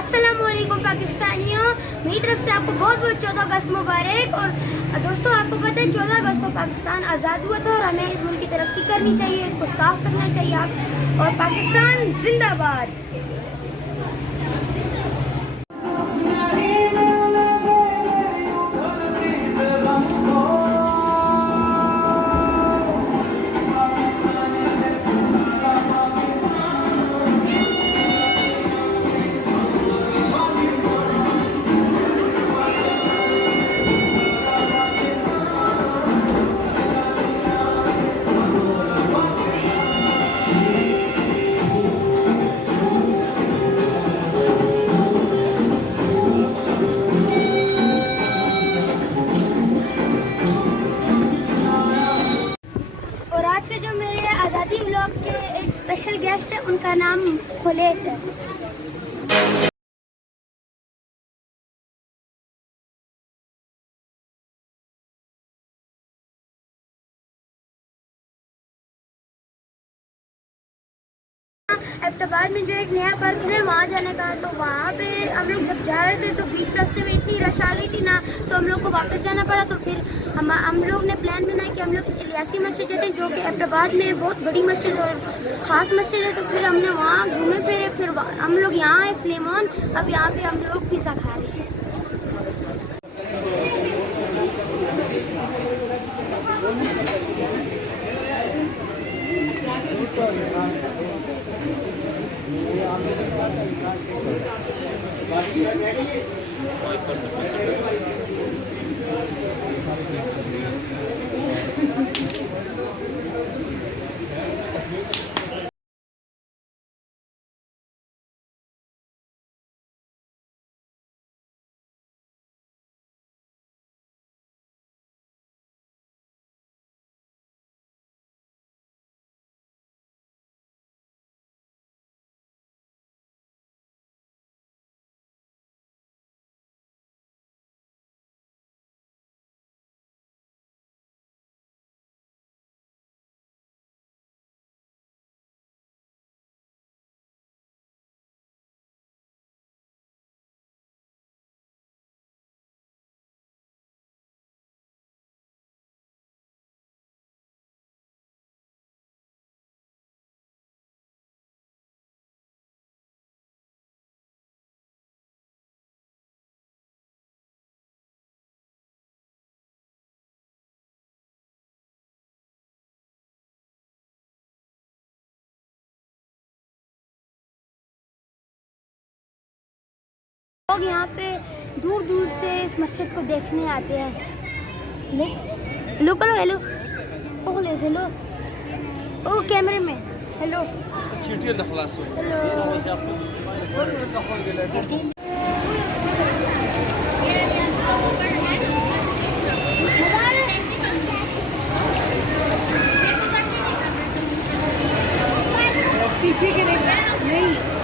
अस्सलामुअलैकुम पाकिस्तानियों, मेरी तरफ से आपको बहुत बहुत 14 अगस्त मुबारक। और दोस्तों, आपको पता है 14 अगस्त को पाकिस्तान आज़ाद हुआ था और हमें इस मुल्क की तरक्की करनी चाहिए, इसको साफ रखना चाहिए आप। और पाकिस्तान जिंदाबाद। और आज के जो मेरे आज़ादी व्लॉग के एक स्पेशल गेस्ट है, उनका नाम खुलेस है। अब्ताबाद में जो एक नया पार्क है वहाँ जाने का, तो वहाँ पे हम लोग जब जा रहे थे तो बीच रास्ते में इतनी रश आ गई थी ना, तो हम लोग को वापस जाना पड़ा। तो फिर हम लोग ने प्लान बनाया कि हम लोग इलियासी मस्जिद जाते हैं, जो कि अब्ताबाद में बहुत बड़ी मस्जिद है और ख़ास मस्जिद है। तो फिर हमने वहाँ घूमे फिरे, फिर हम लोग यहाँ आए फ्लेमॉन। अब यहाँ पे हम लोग पिज़्ज़ा खा रहे हैं। लोग यहाँ पे दूर दूर से इस मस्जिद को देखने आते हैं। हेलो करो, हेलो हेलो ओ कैमरे में हेलो। पीछे के नहीं